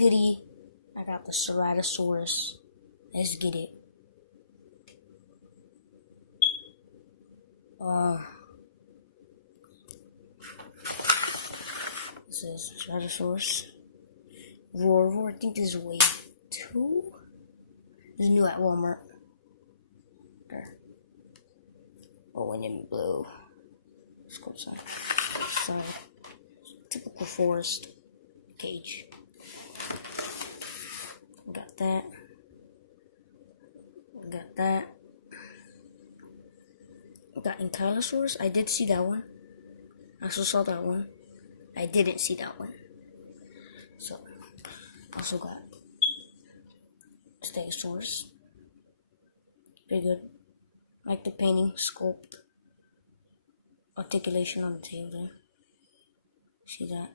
goody. I got the Ceratosaurus. Let's get it. This is Ceratosaurus. Roar. I think this is wave 2. This is new at Walmart. There. Oh, and then blue. Scope sign. So, typical forest cage. Got that. Got that. Got Ankylosaurus. I did see that one. I also saw that one. I didn't see that one. So, also got Stegosaurus. Pretty good. Like the painting, sculpt, articulation on the tail there. See that?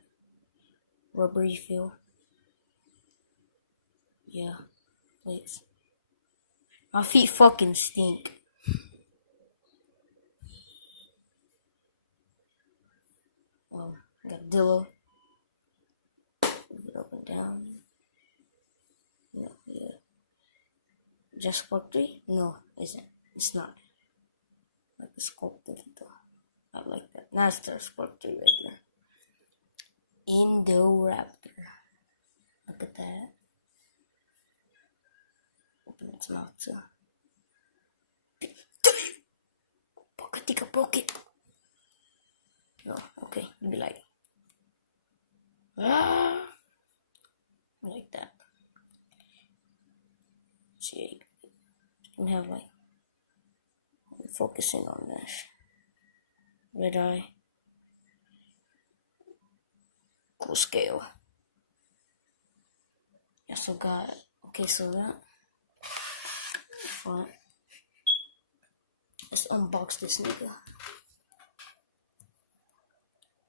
Rubbery feel. Yeah, please. My feet fucking stink. Well, got Dillo. Move it up and down. Yeah. Just Spark 3? No, isn't. It's not. Like the sculpted though. I like that. That's the Spark 3 right there. Indoraptor. Look at that. Open its mouth too. I think I broke it. Oh, okay. You be like, ah, like that. See, you can have like focusing on this. Red eye. Cool scale. Also got, okay, so that front. Let's unbox this nigga.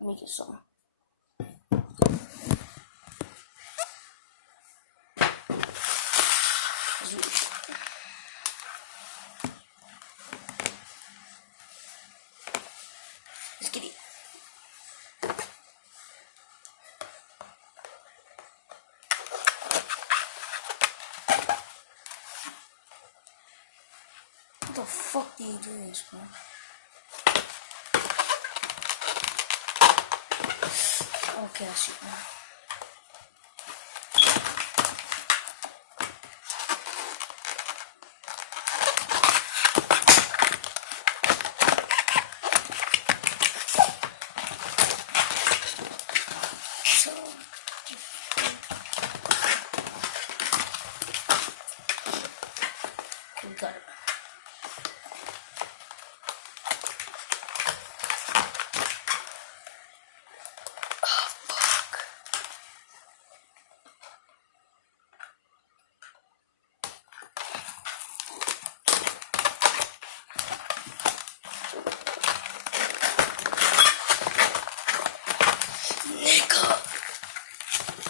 Make it some. Let's get it. What the fuck do you do this, bro? Okay, I see now. So, we got it.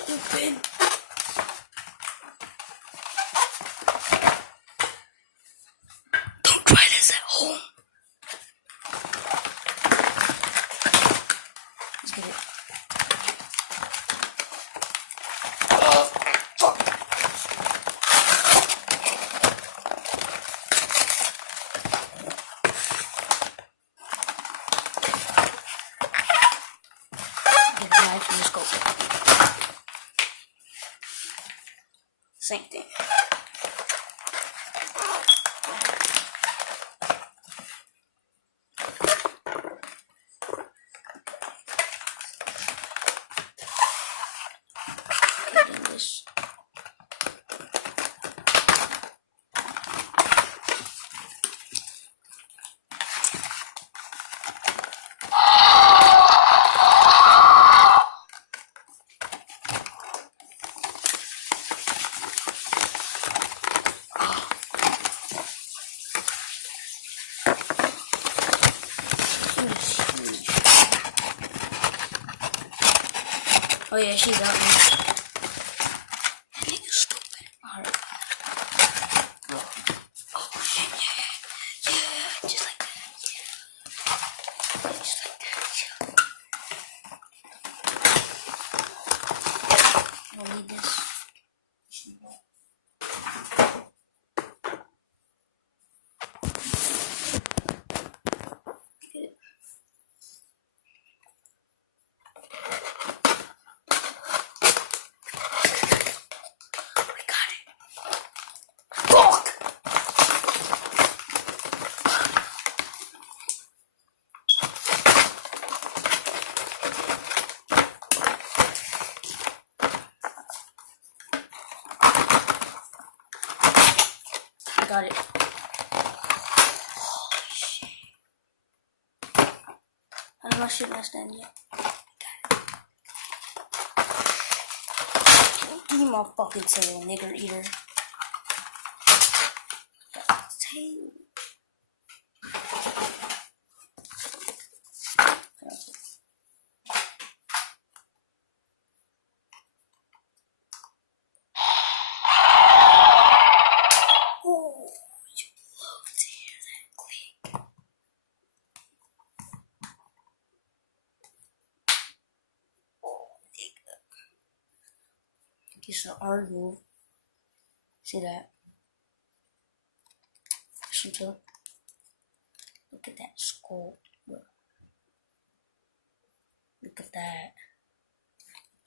Open. Don't try this at home. Let's get it. Oh, fuck. Get the knife and the scope. Same thing. This. Oh yeah, she's out now. That nigga's stupid. Alright. Oh shit, yeah. Yeah, just like that. Yeah. Just like that, yeah. I don't need this. got it. I'm not shooting that stand yet. Give me my fucking tail, nigger eater. Tail. Oh, you love to hear that click. It's an arm move. See that? Listen to it. Look at that skull. Look at that.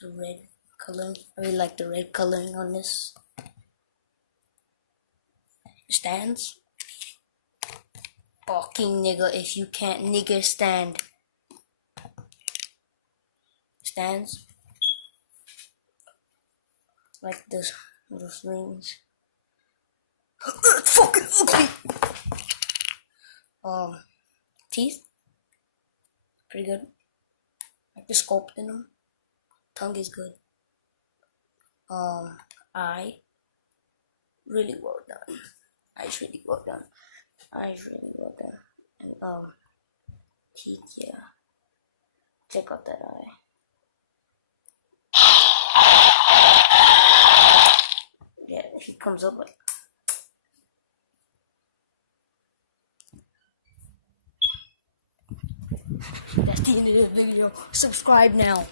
The red coloring. I really like the red coloring on this. Stands. Fucking nigga, if you can't nigga stand. Stands. Like this. Those rings. It's fucking ugly. Teeth. Pretty good. Like the sculpt in them. Tongue is good. Eye. Really well done. Eyes really well done. Eyes really well done. And teeth, yeah. Check out that eye. Yeah, he comes up like. That's the end of the video. Subscribe now.